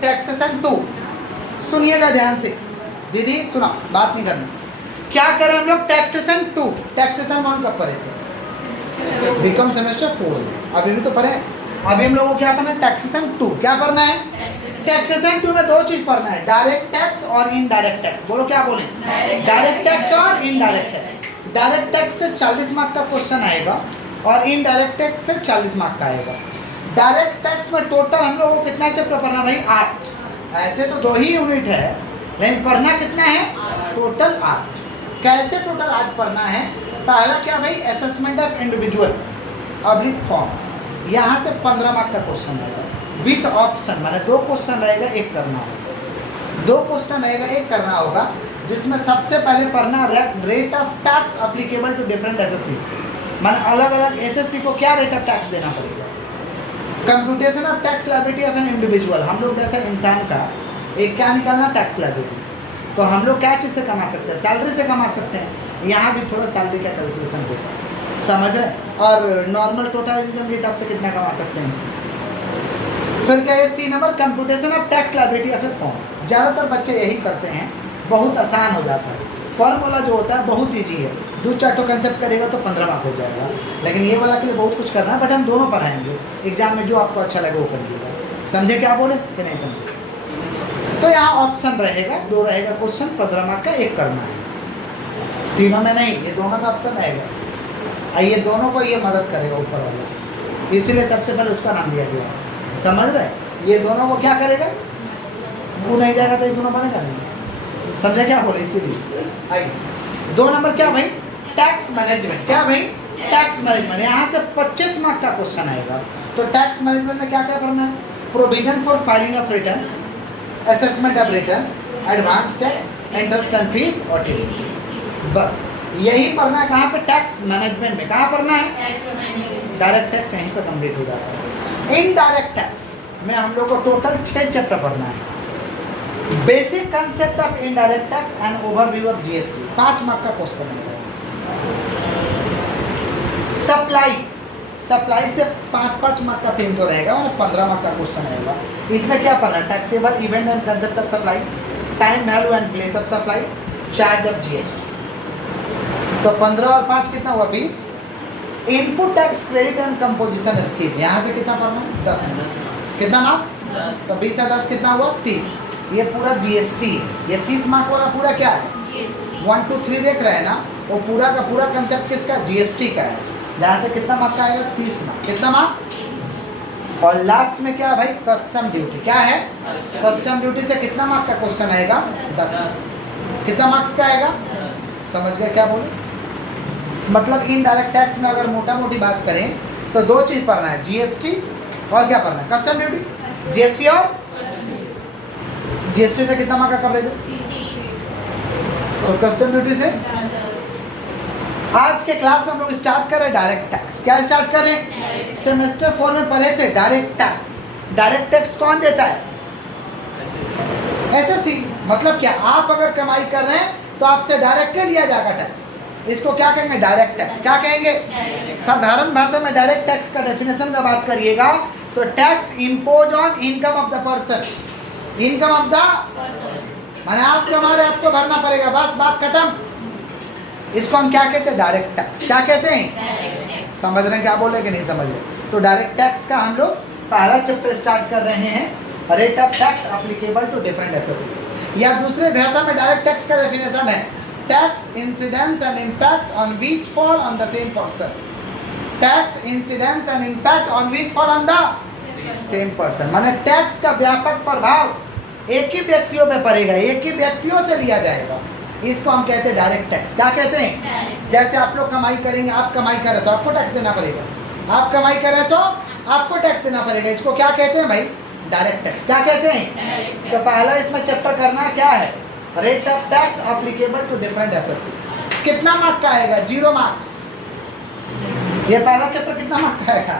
Taxation 2। सुनिएगा ध्यान से दीदी, सुना, बात नहीं करना। क्या करें हम लोग? टैक्सेशन 2। टैक्सेशन 1 कब पढ़े थे? बीकॉम सेमेस्टर 4 में, अभी भी तो पढ़े। अभी हम लोगों को क्या पढ़ना है? टैक्सेशन 2। क्या पढ़ना है? टैक्सेशन 2 में दो चीज पढ़ना है, डायरेक्ट टैक्स और इनडायरेक्ट टैक्स। बोलो क्या बोले? डायरेक्ट टैक्स और इनडायरेक्ट टैक्स। डायरेक्ट टैक्स से 40 मार्क का क्वेश्चन आएगा और इनडायरेक्ट टैक्स से 40 मार्क का आएगा। डायरेक्ट टैक्स में टोटल हम लोगों को कितना चैप्टर पढ़ना भाई? 8। ऐसे तो 2 ही यूनिट है, लेकिन पढ़ना कितना है? टोटल 8। कैसे टोटल 8 पढ़ना है? पहला क्या भाई? Assessment of individual oblique form. यहाँ से 15 मार्क का क्वेश्चन आएगा विथ ऑप्शन, माने 2 क्वेश्चन रहेगा, एक करना होगा। 2 क्वेश्चन रहेगा, एक करना होगा, जिसमें सबसे पहले पढ़ना rate of tax applicable to different assessees. माने अलग अलग एसएससी को क्या रेट ऑफ टैक्स देना पड़ेगा। Computation of tax liability of an individual, हम लोग जैसा इंसान का एक क्या निकालना? Tax liability. तो हम लोग क्या चीज़ से कमा सकते हैं? सैलरी से कमा सकते हैं। यहाँ भी थोड़ा सैलरी का कैलकुलेशन होगा, समझ रहे? और नॉर्मल टोटल इनकम के हिसाब से कितना कमा सकते हैं। फिर क्या है? C number, computation of tax liability of a form. ज़्यादातर बच्चे यही करते हैं, बहुत आसान हो जाता है। फॉर्मूला जो होता है बहुत ईजी है, 2-4 कंसेप्ट करेगा तो 15 मार्क हो जाएगा। लेकिन ये वाला के लिए बहुत कुछ करना है, बट हम दोनों पढ़ाएंगे एग्जाम में, जो आपको अच्छा लगे वो करिएगा। समझे क्या बोले कि नहीं समझे? तो यहाँ ऑप्शन रहेगा, 2 रहेगा क्वेश्चन, 15 मार्क का, एक करना है। तीनों में नहीं, ये दोनों में ऑप्शन रहेगा। ये दोनों को ये मदद करेगा ऊपर वाला, इसीलिए सबसे पहले उसका नाम दिया गया है। समझ रहे? ये दोनों को क्या करेगा? वो नहीं जाएगा तो ये दोनों बनेगा नहीं। समझे क्या बोले? इसीलिए आइए 2 नंबर क्या भाई? Tax management. क्या भाई? Tax management. यहाँ से 25 मार्क का क्वेश्चन आएगा। तो टैक्स मैनेजमेंट में क्या क्या करना है? Provision for filing of return, assessment of return, advance tax, interest and fees और टिकट्स। बस यही पढ़ना है। कहाँ पे? टैक्स मैनेजमेंट में। कहाँ पढ़ना है? डायरेक्ट टैक्स यहीं पे कंप्लीट हो जाता है। इनडायरेक्ट टैक्स में हम लोग को टोटल 6 चैप्टर पढ़ना है। Basic concept of indirect tax and overview of GST, 5 mark का क्वेश्चन है। सप्लाई से 5-5 मार्क का थीम तो रहेगा, मतलब 15 मार्क का क्वेश्चन आएगा। इसमें क्या पढ़ना है? Taxable event and concept of supply, time value and place of supply, charge of GST. तो 15 और 5 कितना हुआ? 20। Input tax credit and composition scheme, यहाँ से कितना पढ़ना है? 10 मार्क्स। कितना मार्क्स? तो 20 या 10 कितना हुआ? 30। ये पूरा जीएसटी है। ये 30 मार्क वाला पूरा क्या है? 1 2 3 देख रहे हैं ना, वो पूरा का पूरा कंसेप्ट किसका? जीएसटी का है। जहाँ से कितना मार्क का आएगा? 30 मार्क। कितना मार्क्स? और लास्ट में क्या है भाई? Custom duty. क्या है? कस्टम ड्यूटी से कितना मार्क का क्वेश्चन आएगा? 10 मार्क्स। कितना मार्क्स का आएगा? समझ गए क्या बोले? मतलब इनडायरेक्ट टैक्स में अगर मोटा मोटी बात करें तो 2 चीज़ पढ़ना है, जीएसटी और क्या पढ़ना है? Custom duty. जीएसटी और जीएसटी से कितना मार्क का कवरेज है? और कस्टम ड्यूटी से। आज के क्लास में हम लोग स्टार्ट कर रहे हैं डायरेक्ट टैक्स। क्या स्टार्ट कर रहे हैं? सेमेस्टर 4 में पढ़े थे डायरेक्ट टैक्स। डायरेक्ट टैक्स कौन देता है? एसएससी। मतलब क्या? आप अगर कमाई कर रहे हैं तो आपसे डायरेक्टली लिया जाएगा टैक्स। इसको क्या कहेंगे? Direct tax. क्या कहेंगे? साधारण भाषा में डायरेक्ट टैक्स का डेफिनेशन का बात करिएगा तो tax impose on income of the person. Income of the माने आप कमा रहे, आपको भरना पड़ेगा, बस बात खत्म। इसको हम क्या कहते हैं? Direct tax. क्या कहते हैं? समझ रहे हैं क्या बोल रहे कि नहीं समझ रहे? तो डायरेक्ट टैक्स का हम लोग पहला चैप्टर स्टार्ट कर रहे हैं, rate of tax applicable to different assessees. या दूसरे भाषा में डायरेक्ट टैक्स का डेफिनेशन है tax incidence and impact on which fall on the same person. Tax incidence and impact on which fall on the same person. माने tax का व्यापक प्रभाव एक ही व्यक्तियों पे पड़ेगा, एक ही व्यक्तियों से लिया जाएगा। इसको हम कहते हैं डायरेक्ट टैक्स। क्या कहते हैं? जैसे आप लोग कमाई करेंगे, आप कमाई करें तो आपको टैक्स देना पड़ेगा, आप कमाई करें तो आपको टैक्स देना पड़ेगा। इसको क्या कहते हैं भाई? Direct tax. क्या कहते हैं? तो पहला इसमें चैप्टर करना क्या है? Rate of tax applicable to different assessees. कितना मार्क का आएगा? 0 मार्क्स। ये पहला चैप्टर कितना मार्क का आएगा?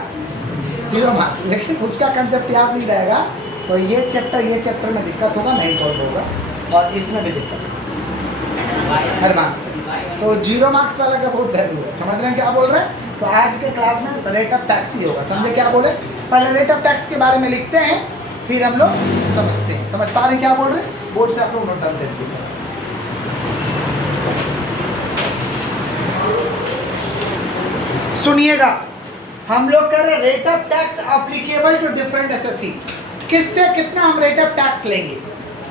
0 मार्क्स। लेकिन उसका कंसेप्ट याद नहीं रहेगा तो ये चैप्टर में दिक्कत होगा, नहीं सॉल्व होगा, और इसमें भी दिक्कत होगा एडवांस टैक्स। तो 0 मार्क्स वाला का बहुत वैल्यू है। समझ रहे हैं क्या बोल रहे हैं? तो आज के क्लास में रेट ऑफ टैक्स ही होगा। समझे क्या बोले? पहले रेट ऑफ टैक्स के बारे में लिखते हैं, फिर हम लोग समझते हैं। समझ पा रहे क्या बोल रहे हैं? बोर्ड से आप लोग नोट डाउन कर दीजिए। सुनिएगा, हम लोग कह रहे rate of tax applicable to different assessees. किससे कितना हम रेट ऑफ टैक्स लेंगे?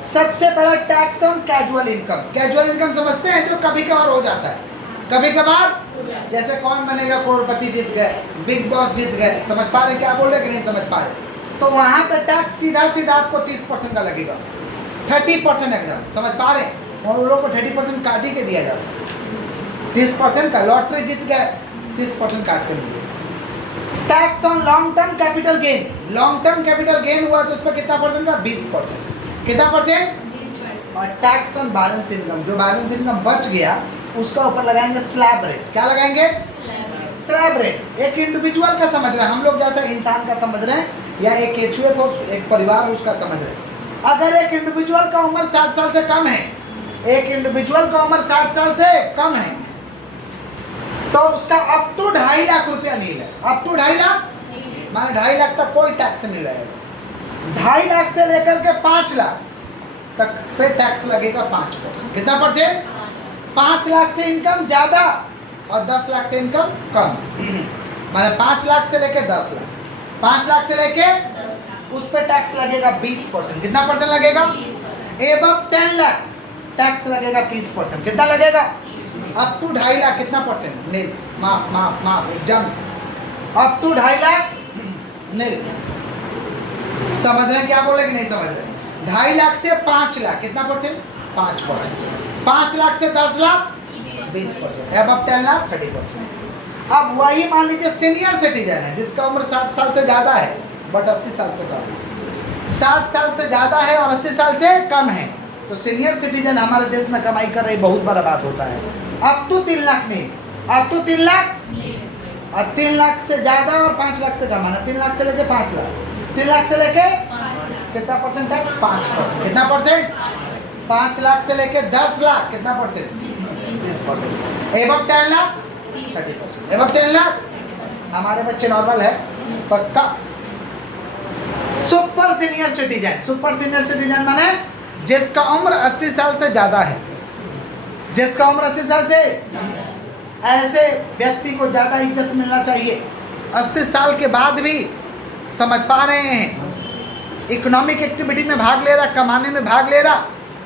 सबसे बड़ा tax on casual income. Casual income समझते हैं, जो कभी कभार हो जाता है, कभी कभार। जैसे कौन बनेगा करोड़पति जीत गए, बिग बॉस जीत गए। समझ पा रहे क्या बोल रहे कि नहीं समझ पा रहे? तो वहां पे टैक्स सीधा सीधा आपको 30% का लगेगा, 30% एकदम। समझ पा रहे? उन लोगों को 30% काट ही के दिया जाता है। 30% का लॉटरी जीत गए, 30% काट के मिले। Tax on long term capital gain. Long term capital gain हुआ तो उस पर कितना परसेंट का? 20%। कितना परसेंट? 20%। और टैक्स ऑन बैलेंस इनकम, जो बैलेंस इनकम बच गया उसका ऊपर लगाएंगे स्लैब रेट। क्या लगाएंगे? Slab rate. एक इंडिविजुअल का समझ रहे हैं हम लोग, जैसा इंसान का समझ रहे हैं, या एक एचयूएफ हो, एक परिवार हो, उसका समझ रहे हैं। अगर एक इंडिविजुअल का उम्र 60 साल से कम है, एक इंडिविजुअल का उम्र 60 साल से कम है, तो उसका अप टू 2.5 लाख रुपया नहीं है। अप टू 2.5 लाख माने 2.5 लाख तक कोई टैक्स नहीं लगेगा। 2.5 लाख से लेकर के 5 लाख तक पे टैक्स लगेगा 5%। कितना परसेंट? 5 लाख से इनकम ज्यादा और 10 लाख से इनकम कम, माने 5 लाख से लेके 10 लाख, 5 लाख से लेके उस पे टैक्स लगेगा 20%। कितना परसेंट लगेगा? एबव 10 लाख टैक्स लगेगा 30%। कितना लगेगा? अप टू 2.5 लाख कितना परसेंट? नील। माफ माफ माफ एग्जाम। अप टू 2.5 लाख नील। समझ रहे हैं क्या बोल रहे कि नहीं समझ रहे? 2.5 लाख से 5 लाख कितना परसेंट? 5%। 5 लाख से 10 लाख 20%। अब 10 लाख 30%। अब वही मान लीजिए सीनियर सिटीजन है जिसका उम्र 60 साल से ज्यादा है बट 80 साल से कम है। 60 साल से ज्यादा है और 80 साल से कम है, तो सीनियर सिटीजन हमारे देश में कमाई कर रही बहुत बड़ा बात होता है। अप टू 3 लाख नहीं, अप टू 3 लाख और 3 लाख से ज्यादा और 5 लाख से कम है। 3 लाख से लेके 5 लाख, 3 लाख से लेके कितना परसेंट टैक्स? 5%। कितना परसेंट? 5 लाख से लेके 10 लाख कितना percent? 20%। Above 10 lakh 30%। Above 10 lakh हमारे बच्चे नॉर्मल है पक्का। Super senior citizen. Super senior citizen माने जिसका उम्र 80 साल से ज्यादा है, जिसका उम्र 80 साल से, ऐसे व्यक्ति को ज्यादा इज्जत मिलना चाहिए। 80 साल के बाद भी समझ पा रहे हैं, इकोनॉमिक एक्टिविटी में भाग ले रहा, कमाने में भाग ले रहा,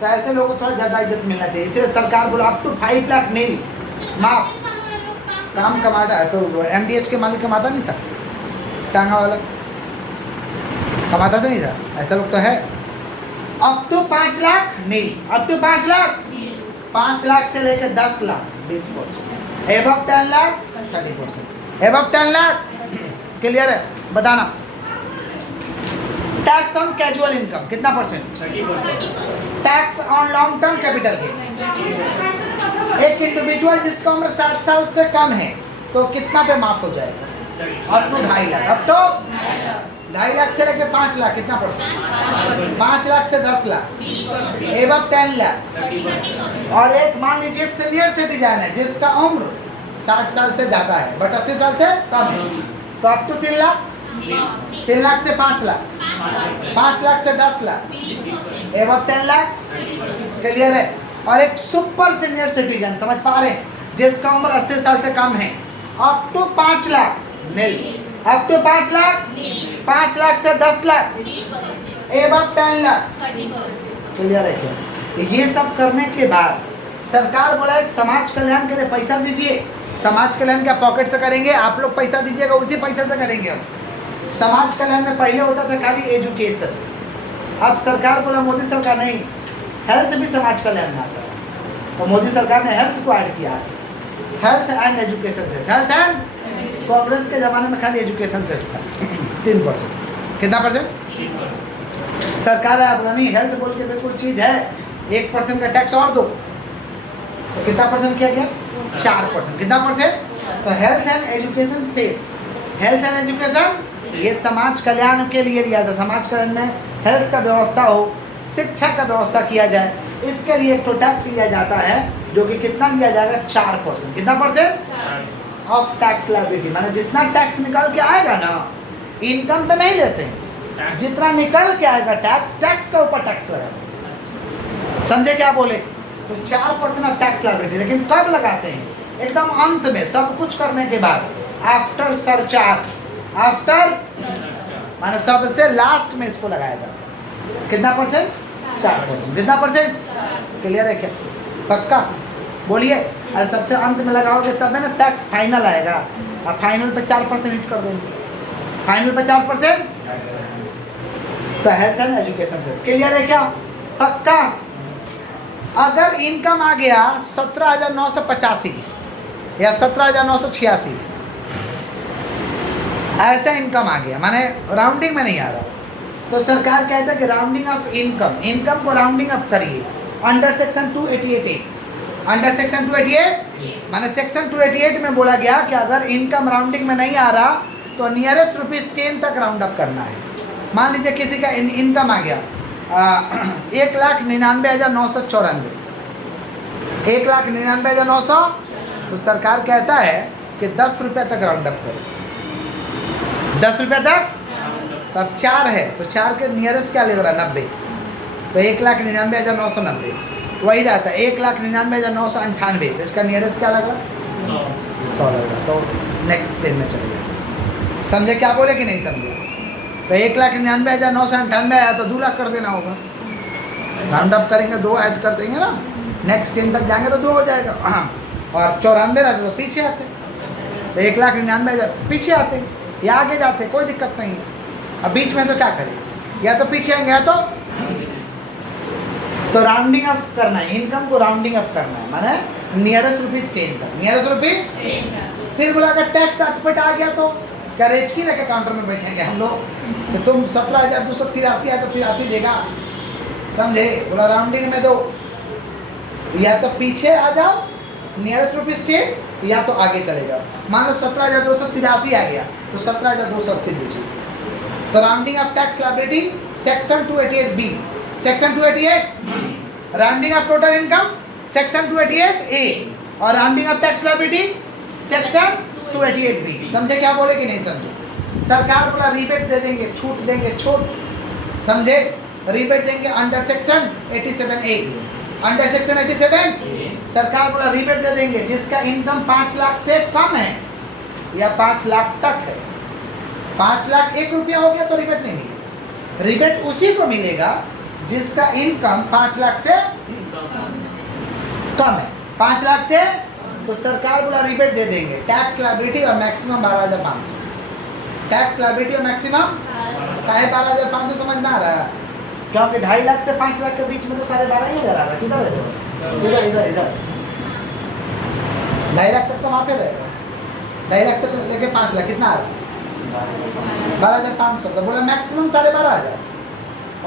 तो ऐसे लोगों को थोड़ा ज्यादा इज्जत मिलना चाहिए। इसलिए सरकार बोला अप टू 5 लाख नहीं, माफ काम कमाता है। तो एमडीएच के मालिक कमाता नहीं था, टांगा वाला कमाता तो नहीं था, ऐसा लोग तो है। अप टू 5 लाख नहीं, अप टू 5 लाख, 5 लाख से लेकर 10 lakh 20%। Above 10 lakh 30%। Above 10 lakh clear है? बताना। टैक्स ऑन कैजुअल इनकम कितना percent? 30%। Tax on long term capital gain, एक इंडिविजुअल जिसका उम्र 60 साल से कम है तो कितना पे माफ हो जाएगा? Up to 2.5 lakh. अब तो 2.5 लाख से लेके 5 लाख कितना परसेंट? 5 लाख से 10 लाख एबव 10 लाख। और एक मान लीजिए सीनियर सिटीजन है जिसका उम्र 60 साल से ज्यादा है बट 80 साल से कम है, तो अप टू 3 लाख, 3 लाख से 5 लाख, 5 लाख से 10 लाख एबव 10 लाख। क्लियर है? और एक सुपर सीनियर सिटीजन समझ पा रहे हैं जिसका उम्र 80 साल से कम है, अप टू 5 लाख नहीं, अप टू 5 लाख, 5 लाख से 10 लाख एबव 10 लाख। क्लियर है क्या? ये सब करने के बाद सरकार बोला एक समाज कल्याण के लिए पैसा दीजिए। समाज कल्याण क्या पॉकेट से करेंगे? आप लोग पैसा दीजिएगा, उसी पैसे से करेंगे हम। समाज कल्याण में पहले होता था खाली एजुकेशन, अब सरकार बोला, मोदी सरकार नहीं, हेल्थ भी समाज कल्याण में आता है, तो मोदी सरकार ने हेल्थ को ऐड किया, हेल्थ एंड एजुकेशन से। हेल्थ एंड, कांग्रेस के ज़माने में खाली एजुकेशन से था 3%। कितना परसेंट? सरकार है बोला नहीं, हेल्थ बोल के बिल्कुल चीज़ है, 1% का टैक्स और दो, तो कितना परसेंट किया गया? 4%। कितना परसेंट? तो health and education cess, health and education ये समाज कल्याण के लिए लिया था। समाज कल्याण में हेल्थ का व्यवस्था हो, शिक्षा का व्यवस्था किया जाए, इसके लिए एक तो टैक्स लिया जाता है जो कि कितना लिया जाएगा? 4%। कितना परसेंट ऑफ टैक्स लायबिलिटी, माने जितना टैक्स निकाल के आएगा ना, इनकम पे नहीं लेते हैं, जितना निकल के आएगा टैक्स, टैक्स के ऊपर टैक्स लगा देंगे। समझे क्या बोले? तो 4% ऑफ टैक्स लायबिलिटी, लेकिन कब लगाते हैं? एकदम अंत में, सब कुछ करने के बाद, आफ्टर सरचार्ज, आफ्टर माने सबसे लास्ट में इसको लगाया जाता है। कितना परसेंट? 4%। कितना परसेंट? क्लियर है क्या? पक्का बोलिए। और सबसे अंत में लगाओगे तब है ना टैक्स फाइनल आएगा, और फाइनल पे 4% हिट कर देंगे, फाइनल पे 4%। तो हेल्थ एंड एजुकेशन से क्लियर है क्या? पक्का। अगर इनकम आ गया 17,985 या 17,986, ऐसा इनकम आ गया, माने राउंडिंग में नहीं आ रहा, तो सरकार कहता है कि राउंडिंग ऑफ इनकम, इनकम को राउंडिंग ऑफ करिए अंडर सेक्शन 288। अंडर सेक्शन 288 माने सेक्शन 288 में बोला गया कि अगर इनकम राउंडिंग में नहीं आ रहा तो नियरेस्ट ₹10 तक राउंड अप करना है। मान लीजिए किसी का इनकम आ गया 1,99,994, 1,99,900, तो सरकार कहता है कि 10 रुपये तक राउंड अप करो, 10 रुपये तक। तब 4 है तो 4 के नियरेस्ट क्या लग रहा है? 90, तो 1,99,990 वही रहता है। 1,99,998, इसका नियरेस्ट क्या लग रहा? 100 लग रहा। तो नेक्स्ट 10 में चले गए। समझे क्या बोले कि नहीं समझे? तो 1,99,998 आया तो 2 लाख कर देना होगा, राउंड अप करेंगे, 2 ऐड कर देंगे ना, नेक्स्ट 10 तक जाएंगे तो 2 हो जाएगा। हाँ, और 94 रहते तो पीछे आते, तो 1,99,000 पीछे आते या आगे जाते, कोई दिक्कत नहीं है। अब बीच में तो क्या करें, या तो पीछे आएंगे या तो राउंडिंग ऑफ करना है, इनकम को राउंडिंग ऑफ करना है, माने नियरेस्ट ₹10 तक, नियरेस्ट ₹10। फिर बोला अगर टैक्स अटपट आ गया तो क्या रेचकी लेकर काउंटर में बैठेंगे हम लोग कि तुम 17,283 है तो 83 देगा? समझे? बोला राउंडिंग में दो, या तो पीछे आ जाओ नियरेस्ट ₹10, या तो आगे चले जाओ। मान लो 17,283 आ गया तो 17,280 दीजिए। तो rounding off tax liability section 288B, section 288 rounding off total income section 288A, और rounding off tax liability section 288B। समझे क्या बोले कि नहीं समझे? सरकार बोला रिबेट दे देंगे, छूट देंगे, छूट, समझे? रिबेट देंगे under section 87A, under section 87 सरकार बोला रिबेट दे देंगे जिसका इनकम 5 लाख से कम है या 5 लाख तक है। 5 लाख 1 रुपया हो गया तो रिबेट नहीं मिलेगा, रिबेट उसी को मिलेगा जिसका इनकम 5 लाख से कम है। 5 लाख से तो सरकार बोला रिबेट दे देंगे, टैक्स लायबिलिटी और मैक्सिमम 12,500, टैक्स लायबिलिटी और मैक्सिमम काहे 12,500 समझ में आ रहा है? क्योंकि 2.5 लाख से 5 लाख के बीच में तो 12,500 आ रहा है। किधर है? इधर इधर इधर 2.5 लाख तक तो वहाँ पे रहेगा, 2.5 लाख से लेके 5 लाख कितना आ रहा है? 12,500। तो बोला मैक्सिमम 12,500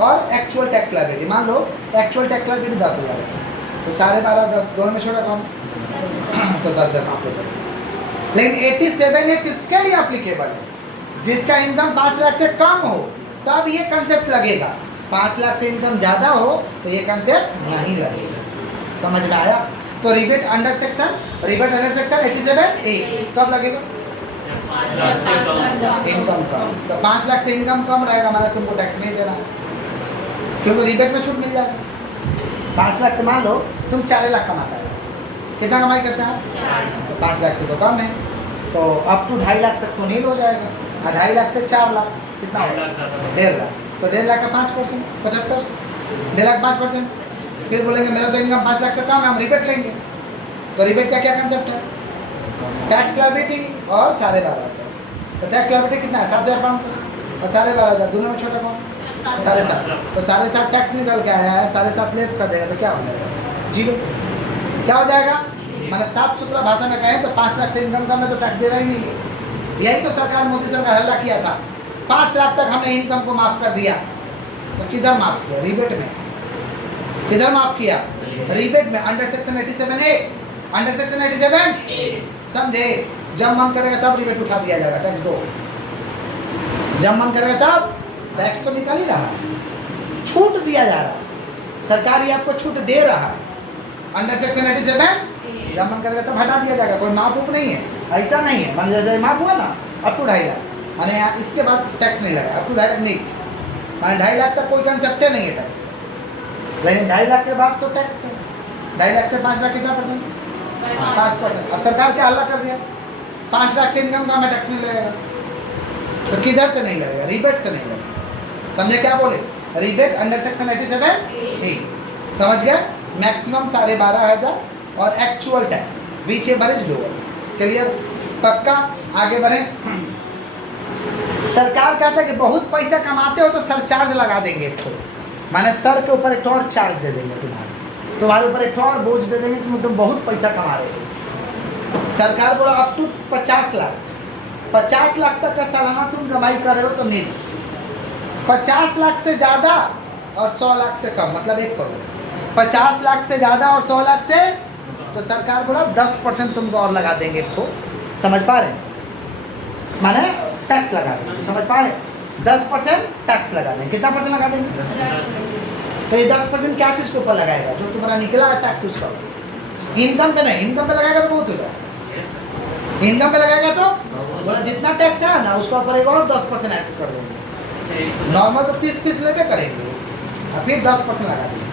और एक्चुअल टैक्स लायबिलिटी, मान लो एक्चुअल टैक्स लायबिलिटी 10,000 है तो 12,500 10 दोनों में छोटा कौन? तो 10,000 माफ हो जाएगा। लेकिन 87 है किसके लिए एप्लीकेबल है? जिसका इनकम 5 लाख से कम हो, तब ये कंसेप्ट लगेगा। 5 लाख से इनकम ज़्यादा हो तो ये कंसेप्ट नहीं लगेगा। समझ में आया? तो रिबेट अंडर सेक्शन 87A कब लगेगा? इनकम कम, तो 5 लाख से इनकम कम रहेगा, माना तुमको टैक्स नहीं देना, क्योंकि रिबेट में छूट मिल जाएगा। 5 लाख से मान लो तुम 4 लाख कमाता है, कितना कमाई करता है? तो 5 लाख से तो कम है, तो अप टू 2.5 लाख तक तो नील हो जाएगा, और 2.5 लाख से 4 लाख कितना होगा? 1.5 लाख। तो 1.5 लाख का 5%, 75, 1.5 लाख 5%। फिर बोलेंगे मेरा तो इनकम 5 लाख से कम है, हम रिबेट लेंगे। तो रिबेट का क्या कंसेप्ट है? टैक्स लायबिलिटी और 12,500। तो टैक्स लायबिलिटी कितना है? 7,500 और 12,500 दोनों में छोटा कौन? 7.5। तो 7.5 टैक्स निकल के आया है, 7.5 लेस कर देगा तो क्या हो जाएगा? 0। क्या हो जाएगा? मैंने साफ सुथरा भाषा में कहें तो 5 लाख से इनकम कम है तो टैक्स देना ही नहीं है। यही तो सरकार, मोदी सरकार हल्ला किया था, 5 लाख तक हमने इनकम को माफ़ कर दिया। तो किधर माफ़ किया? रिबेट में। किधर माफ़ किया? रिबेट में, under section 87A, under section 87। समझे? जब मन करेगा तब रिबेट उठा दिया जाएगा, टैक्स दो। जब मन करेगा तब टैक्स तो निकल ही रहा है, छूट दिया जा रहा है, सरकार ही आपको छूट दे रहा है। अंडर सेक्शन 87 जब मन करेगा तब हटा दिया जाएगा, कोई माफ उप नहीं है, ऐसा नहीं है। मान जैसे माफ हुआ ना अप टू 2.5 लाख, माने इसके बाद टैक्स नहीं लगा, अप टू 2.5 लाख नहीं, माने 2.5 लाख तक कोई कंसेप्ट नहीं है टैक्स का, लेकिन 2.5 लाख के बाद तो टैक्स है। 2.5 लाख से 5 लाख कितना परसेंट? 5%। अब सरकार क्या हल्ला कर दिया, 5 लाख से इनकम का मैं टैक्स नहीं लगेगा। तो किधर से नहीं लगेगा? रिबेट से नहीं लगेगा। समझे क्या बोले? रिबेट अंडर सेक्शन 87A, समझ गए? मैक्सिमम 12,500 और actual tax which ever is lower. Clear? पक्का? आगे बढ़े। सरकार कहता है कि बहुत पैसा कमाते हो तो सरचार्ज लगा देंगे एक ठो, माने सर के ऊपर एक ठो और चार्ज दे देंगे, तुम्हारे ऊपर एक ठो और बोझ दे देंगे कि तुम बहुत पैसा कमा रहे हो। सरकार बोला अप टू 50 लाख, 50 लाख तक का सालाना तुम कमाई कर रहे हो तो नहीं, 50 लाख से ज़्यादा और 100 लाख से कम मतलब 1 करोड़, 50 लाख से ज़्यादा और 100 लाख से, तो सरकार बोला 10% तुमको और लगा देंगे एक ठो। समझ पा रहे हैं? माने टैक्स लगा देंगे, समझ पा रहे हैं? 10% टैक्स लगा देंगे। कितना परसेंट लगा देंगे? तो ये 10% क्या चीज़ के ऊपर लगाएगा? जो तुम्हारा निकला है टैक्स उसका, इनकम पे नहीं। इनकम पे लगाएगा तो बहुत हो जाएगा, इनकम पे लगाएगा तो बोला जितना टैक्स है ना उसका ऊपर एक और 10% ऐड कर देंगे। नॉर्मल तो 30% लेके करेंगे और फिर 10% लगा देंगे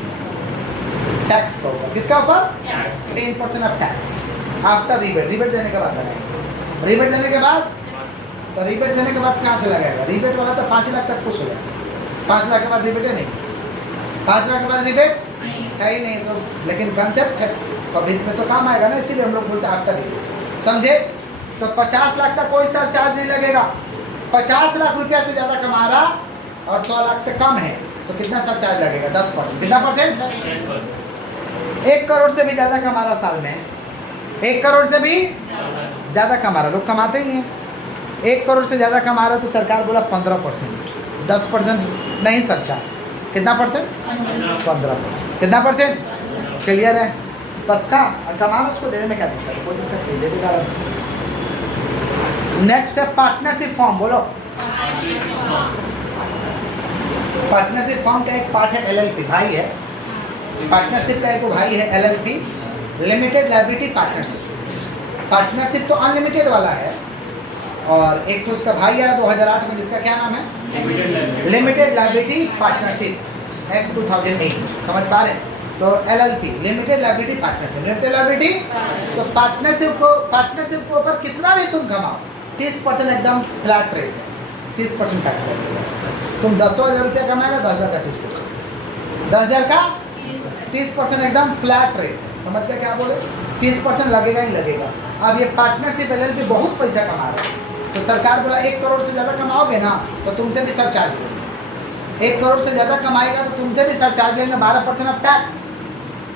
टैक्स का ऊपर। किसका ऊपर? 10% of tax after rebate. Rebate देने के बाद लगाएंगे। रिबेट देने के बाद, तो रिबेट देने के बाद कहाँ से लगाएगा? रिबेट वाला तो 5 लाख तक खुश हो जाएगा। 5 लाख के बाद रिबेट है नहीं, 5 लाख के बाद रिबेट है ही नहीं। तो लेकिन कंसेप्ट है भविष्य में तो काम आएगा ना, इसीलिए हम लोग बोलते हैं आफ्टर रिबेट। समझे? तो 50 लाख तक कोई सरचार्ज नहीं लगेगा। 50 लाख रुपया से ज़्यादा कमा रहा और 100 लाख से कम है तो कितना सरचार्ज लगेगा? 10%। कितना परसेंट? 1 करोड़ से भी ज़्यादा कमा रहा साल में, 1 करोड़ से भी ज़्यादा कमा रहा, लोग कमाते ही हैं। 1 करोड़ से ज़्यादा कमा रहा तो सरकार बोला 15%, 10% नहीं सरचार्ज। कितना परसेंट? 15%। कितना परसेंट? क्लियर है? पक्का? कमाना उसको देने में क्या दिक्कत है? कोई दिक्कत नहीं, दे देगा आराम से। नेक्स्ट है पार्टनरशिप फॉर्म। बोलो। पार्टनरशिप फॉर्म का एक पार्ट है LLP, भाई है। पार्टनरशिप का एक भाई है LLP, limited liability partnership. Partnership तो अनलिमिटेड वाला है, और एक तो उसका भाई है 2008 में जिसका क्या नाम है? Limited liability partnership act 2008। समझ पा रहे हैं? तो LLP limited liability partnership, limited liability. तो पार्टनरशिप के ऊपर कितना भी तुम कमाओ 30% एकदम फ्लैट रेट है, 30% टैक्स लगेगा। तुम 10,000 रुपया कमाएगा 10,000 का 30%, 10,000 का 30% एकदम फ्लैट रेट है। समझ गया क्या बोले? 30% लगेगा ही लगेगा। अब ये पार्टनरशिप LLP बहुत पैसा कमा रहा है तो सरकार बोला 1 करोड़ से ज़्यादा कमाओगे ना तो तुमसे भी सरचार्ज लेंगे। 1 करोड़ से ज़्यादा कमाएगा तो तुमसे भी सरचार्ज लेंगे 12% ऑफ टैक्स,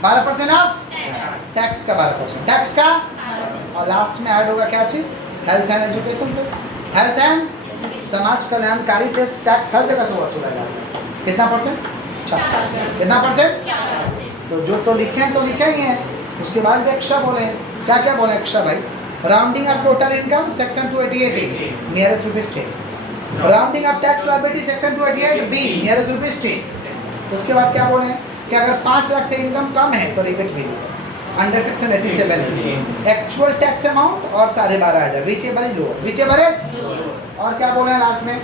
12% ऑफ टैक्स का 12%, टैक्स का। और लास्ट में ऐड होगा क्या चीज़? Health and education cess, health and समाज कल्याणकारी टैक्स हर जगह से वसूला जाता है। कितना परसेंट? 50%। कितना परसेंट? तो जो तो लिखे हैं तो लिखे ही हैं, उसके बाद भी एक्स्ट्रा बोले। क्या क्या बोले एक्स्ट्रा भाई? Rounding up total income section 288 nearest rupees state, rounding up tax liability section 288B nearest rupees state. उसके बाद क्या बोले कि अगर 5 लाख से इनकम कम है तो रिबेट मिलेगा under section 87। Actual tax amount और 12,500 which ever is lower, which ever is. और क्या बोले हैं लास्ट में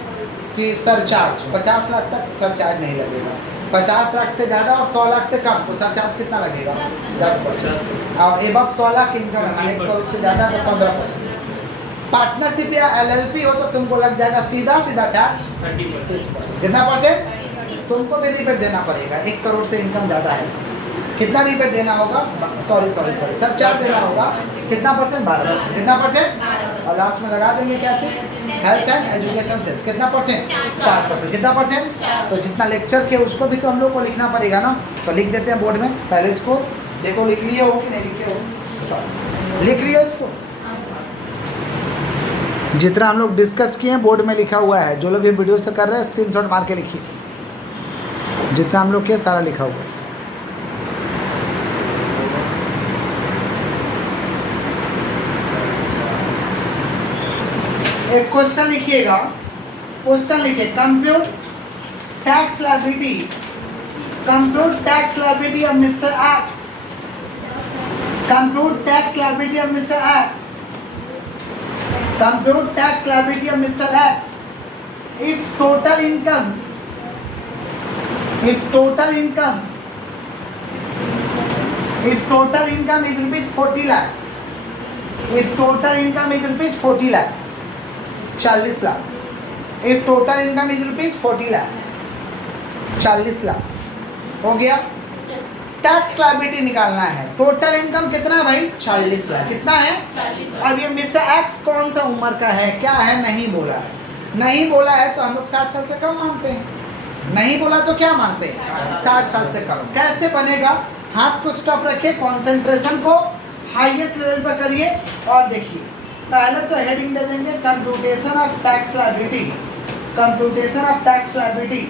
कि सरचार्ज 50 लाख तक सरचार्ज नहीं लगेगा, 50 लाख से ज़्यादा और 100 लाख से कम तो सरचार्ज कितना लगेगा? 10%। और एबव 100 लाख इनकम है, 1 करोड़ से ज़्यादा तो 15%। पार्टनरशिप या LLP हो तो तुमको लग जाएगा सीधा टैक्स 30%। कितना परसेंट? तुमको भी रिबेट देना पड़ेगा। 1 करोड़ से इनकम ज़्यादा है कितना रिबेट देना होगा? सॉरी सरचार्ज देना होगा। कितना परसेंट? 12%। कितना परसेंट? और लास्ट में लगा देंगे क्या चीज़? Health and education cess. कितना परसेंट? 4%। कितना परसेंट? तो जितना लेक्चर के उसको भी तो हम लोग को लिखना पड़ेगा ना, तो लिख देते हैं बोर्ड में। पहले इसको देखो लिख लिए हो कि नहीं लिखे हो? लिख लियो इसको। जितना हम लोग डिस्कस किए हैं बोर्ड में लिखा हुआ है। जो लोग ये वीडियो से कर रहे हैं स्क्रीनशॉट मार के लिखिए, जितना हम लोग किए सारा लिखा हुआ है। एक क्वेश्चन लिखिएगा, क्वेश्चन लिखिए compute tax liability, compute tax liability of mister x, compute tax liability of mister x, compute tax liability of mister x if total income If total income is rupees 40 lakh, if total income is rupees 40 lakh, 40 lakh, if total income is rupees 40 lakh, 40 lakh हो गया। Tax liability निकालना है। Total income कितना है भाई? 40 लाख। कितना है? 40 लाख। अब ये मिस्टर एक्स कौन सा उम्र का है, क्या है, नहीं बोला है। नहीं बोला है तो हम लोग 60 साल से कम मानते हैं। नहीं बोला तो क्या मानते हैं? 60 साल से कम। कैसे बनेगा? हाथ को स्टॉप रखिए, कॉन्सेंट्रेशन को हाईएस्ट लेवल पर करिए और देखिए। पहले तो हेडिंग दे देंगे computation of tax liability, computation of tax liability,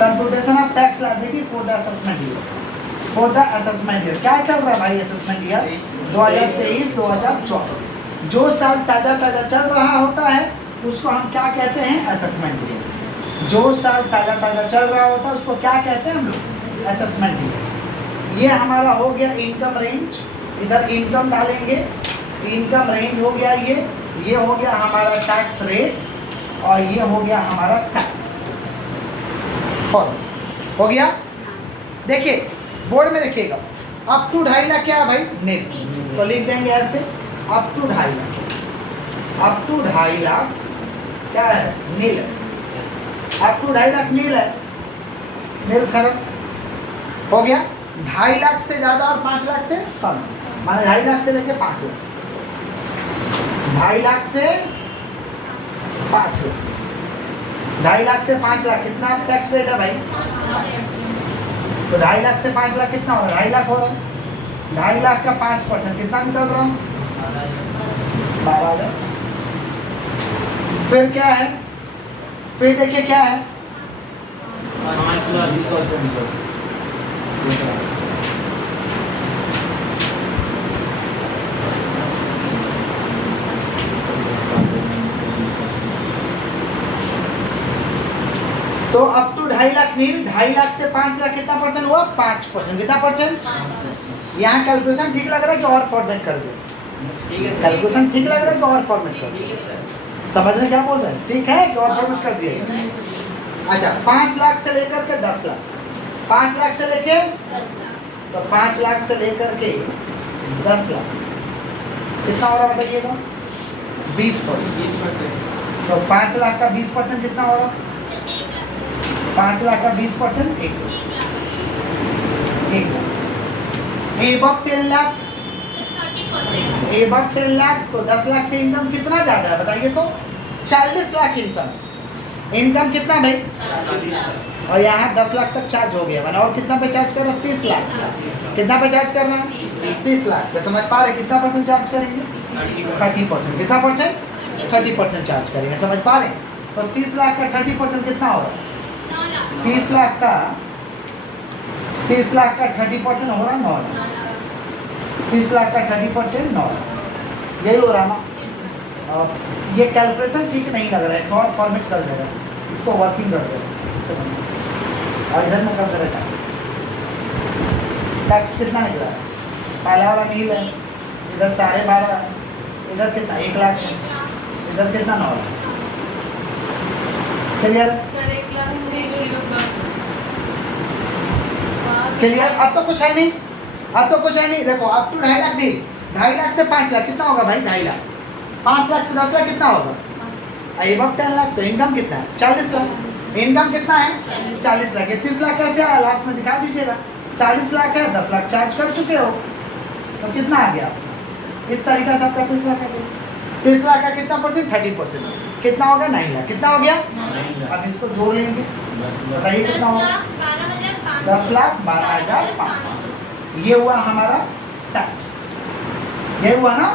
computation of tax liability for the assessment year, for the assessment year. क्या चल रहा है भाई असेसमेंट ईयर? 2023-2024। जो साल ताज़ा ताज़ा चल रहा होता है उसको हम क्या कहते हैं? Assessment year. जो साल ताज़ा ताज़ा चल रहा होता है उसको क्या कहते हैं हम लोग? Assessment year. ये हमारा हो गया इनकम रेंज, इधर इनकम डालेंगे, इनकम रेंज हो गया ये हो गया हमारा टैक्स रेट और ये हो गया हमारा टैक्स हो गया। देखिए बोर्ड में देखिएगा, अप टू 2.5 लाख क्या है भाई? नील। तो लिख देंगे ऐसे, up to 2.5 lakh, up to 2.5 lakh क्या है? नील है। अप टू 2.5 लाख नील है, नील खत्म हो गया। 2.5 लाख से ज़्यादा और 5 लाख से कम, माने 2.5 लाख से लेके 5 लाख, 2.5 लाख से 5 लाख, 2.5 लाख से 5 लाख कितना टैक्स रेट है भाई? तो 2.5 लाख से 5 लाख कितना हो रहा है? 2.5 लाख हो रहा है। 2.5 लाख का 5% कितना निकल रहा है? 12,000। फिर क्या है? फिर देखिए क्या है? 5 लाख 20%। तो up to 2.5 lakh nil, 2.5 lakh से 5 लाख कितना परसेंट हुआ? 5%। कितना परसेंट? यहाँ कैलकुलेशन ठीक लग रहा है कि और फॉर्मेट कर दे? कैलकुलेशन ठीक लग रहा है कि और फॉर्मेट कर दे? समझ रहे क्या बोल रहे हैं? ठीक है कि और फॉर्मेट कर दिए? अच्छा, 5 लाख से लेकर के 10 लाख, 5 लाख से लेके 10 लाख, तो 5 लाख से लेकर के 10 लाख कितना हो रहा बताइएगा? 20%। तो 5 लाख का 20% कितना हो रहा? 5 लाख का 20% 1 लाख। एबव 10 लाख, एबव 10 लाख तो 10 लाख से इनकम कितना ज़्यादा है बताइए तो? 40 लाख इनकम। इनकम कितना भाई? और यहाँ 10 लाख तक चार्ज हो गया मैंने। और कितना पे चार्ज कर रहा है? 30 लाख। कितना पे चार्ज कर रहा है? 30 लाख पे। समझ पा रहे कितना परसेंट चार्ज करेंगे? 30%। कितना परसेंट? 30% चार्ज करेंगे। समझ पा रहे? तो 30 लाख का 30% कितना हो रहा है? 30 लाख का 30% हो रहा है 9 लाख। 30 लाख का 30% 9 लाख, यही हो रहा ना। और ये कैलकुलेशन ठीक नहीं लग रहा है, और फॉर्मेट कर दे रहा है, इसको वर्किंग कर दे रहा है। और इधर में कर दे रहा है टैक्स। टैक्स कितना निकला है? पहला वाला नील है, इधर 12.5 है, इधर कितना? 1 लाख है, इधर कितना? 9 लाख। क्लियर? क्लियर? अब तो कुछ है नहीं, अब तो कुछ है नहीं। देखो अप टू 2.5 लाख नहीं, 2.5 लाख से 5 लाख कितना होगा भाई? 2.5 लाख। 5 लाख से 10 लाख कितना होगा? एबव 10 लाख। तो इनकम कितना है? 40 लाख। इनकम कितना है? 40 लाख। 30 लाख कैसे आया? लास्ट में दिखा दीजिएगा। 40 लाख है, 10 लाख चार्ज कर चुके हो, तो कितना आ गया? इस तरीका से आपका 30 लाख का 30 लाख का कितना परसेंट? 30%। कितना हो गया? 9 लाख। कितना हो गया? अब इसको जोड़ लेंगे, बताइए कितना होगा? 10,12,500। ये हुआ हमारा टैक्स, ये हुआ ना,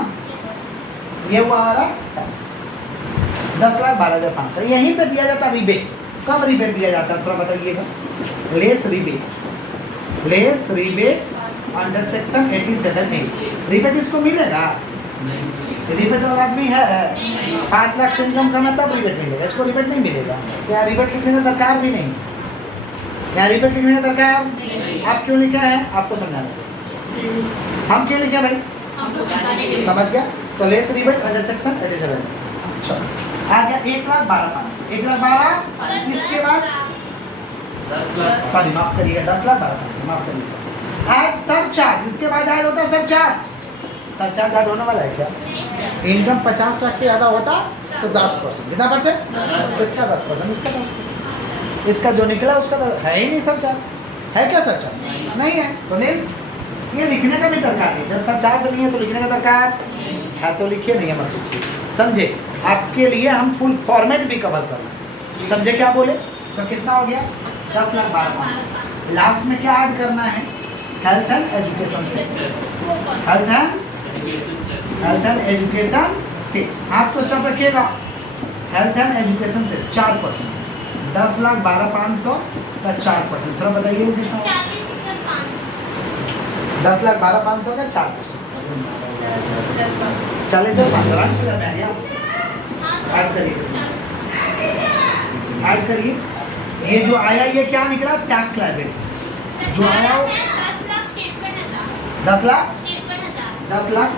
ये हुआ हमारा टैक्स। 10,12,500। यहीं पे दिया जाता रिबेट। कब रिबेट दिया जाता है थोड़ा बताइएगा? Less rebate, less rebate under section 87A। Rebate इसको मिलेगा? रिबेट वाला आदमी है? 5 लाख से इनकम कम है तब रिबेट मिलेगा, इसको रिबेट नहीं मिलेगा। क्या रिबेट लिखने का दरकार भी नहीं? क्या रिबेट लिखने का दरकार? आप क्यों लिखा है आपको समझाना। हम क्यों लिखे भाई? समझ गया? तो लेस रिबेट अंडर सेक्शन 87। चलो आ गया 1,12,500। 1,12,000। इसके बाद 10 लाख सॉरी माफ करिएगा 10 लाख 12,500 माफ करिएगा। ऐड सरचार्ज, इसके बाद ऐड होता है सरचार्ज। सरचार्ज ऐड होने वाला है क्या? इनकम 50 लाख से ज़्यादा होता तो 10%। कितना परसेंट? इसका 10%, इसका 10%। इसका जो निकला उसका तो है ही नहीं सरचार्ज। है क्या सरचार्ज? नहीं है तो नहीं, ये लिखने का भी दरकार नहीं। जब सरचार्ज नहीं है तो लिखने का दरकार है तो लिखिए, नहीं है मत लिखिए। समझे? आपके लिए हम फुल फॉर्मेट भी कवर कर रहे हैं। समझे क्या बोले? तो कितना हो गया? 10 लाख 12,500। लास्ट में क्या ऐड करना है? Health and education cess. Health and education cess. हाथ को स्टॉप रखिएगा। Health and education cess 4%। 10 lakh 12,500 का 4%। थोड़ा बताइए कितना? 10 लाख 12,500 का 4%। 40,500 में आ गया। ऐड करिए, ऐड करिए। ये जो आया ये क्या निकला? टैक्स लायबिलिटी जो आया वो 10 लाख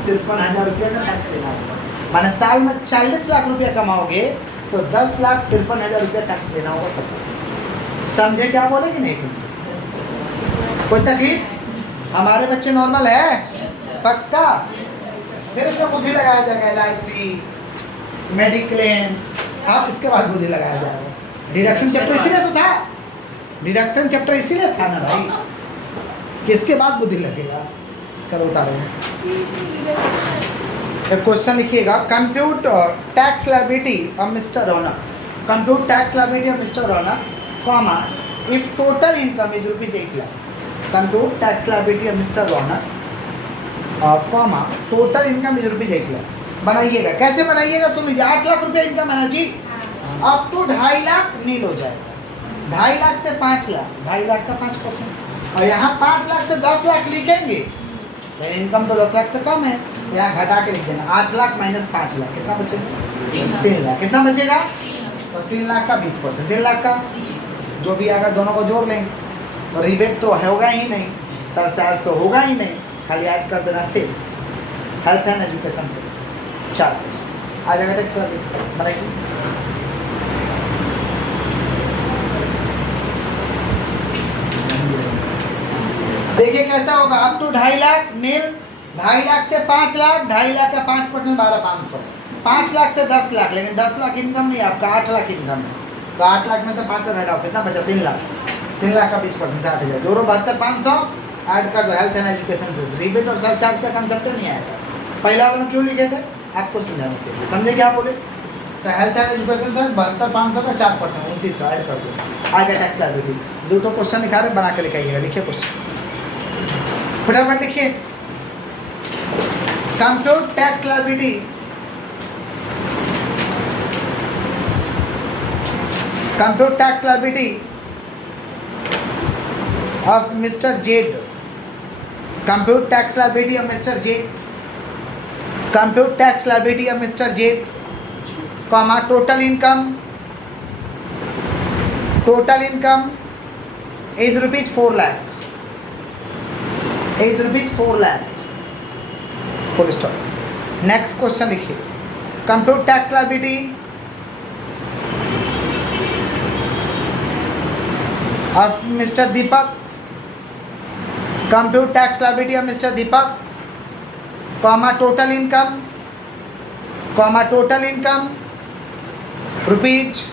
53,000 रुपये का टैक्स देना होगा। माने साल में 40 लाख रुपया कमाओगे तो 10,53,000 रुपया टैक्स देना होगा सबको। समझे क्या बोले कि नहीं समझे? कोई तकलीफ? हमारे बच्चे नॉर्मल है? पक्का? फिर इसमें बुद्धि लगाया जाएगा, LIC मेडिक्लेम, हाँ इसके बाद बुद्धि लगाया जाएगा। डिडक्शन चैप्टर इसीलिए तो था, डिडक्शन चैप्टर इसीलिए था ना भाई, किसके बाद बुद्धि लगेगा। चलो उतारो। एक क्वेश्चन लिखिएगा, compute tax liability of mister Raunak. Compute tax liability of mister Raunak comma if total income is ₹8 lakh. Compute tax liability of mister Raunak comma total income is ₹8 lakh. बनाइएगा, कैसे बनाइएगा सुन लीजिए। 8 लाख रुपया इनकम है ना जी, अप टू 2.5 लाख नील हो जाएगा। 2.5 लाख से 5 लाख, 2.5 लाख का 5%। और यहाँ 5 लाख से 10 लाख लिखेंगे तो इनकम तो 10 लाख से कम है, यहाँ घटा के लिख देना। 8 लाख माइनस 5 लाख कितना बचेगा? 3 लाख। कितना बचेगा? तो 3 लाख का 20%, 3 लाख का जो भी आएगा दोनों को जोड़ लेंगे। और रिबेट तो होगा ही नहीं, सरचार्ज तो होगा ही नहीं, खाली ऐड कर देना cess, health and education cess 4% आ जाएगा। टैक्स लायबिलिटी बनाइए। देखिए कैसा होगा। Up to 2.5 lakh nil, 2.5 lakh से 5 लाख, 2.5 लाख का 5% 12,500, 5 लाख से 10 लाख, लेकिन 10 लाख इनकम नहीं, आपका 8 लाख इनकम है तो 8 लाख में से 5 लाख घटाओ, कितना बचा? 3 लाख। 3 लाख का 20% 60,000, जोड़ो 72,500, ऐड कर दो हेल्थ एंड एजुकेशन से। रिबेट और सरचार्ज का कंसेप्ट नहीं आएगा। पहला वाला में क्यों लिखे थे? आपको समझाने के लिए। समझे क्या बोले? तो हेल्थ एंड एजुकेशन से 72,500 का 4% 2900 ऐड कर दो, आ गया टैक्स लायबिलिटी। 2 क्वेश्चन लिखा रहे, बना के लिखाइएगा। लिखिए क्वेश्चन फटाफट लिखिए। Compute tax liability compute tax liability of mister Z. Compute tax liability of mister Z. Compute tax liability of mister Z comma total income is ₹4 lakh, is ₹4 lakh, full stop. Next question लिखिए। Compute tax liability of mister Deepak. Compute tax liability of mister Deepak comma total income rupees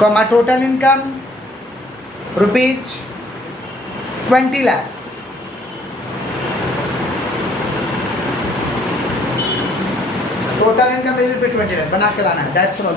comma total income rupees 20 lakh. Total income is ₹20 lakh बना के लाना है। That's all.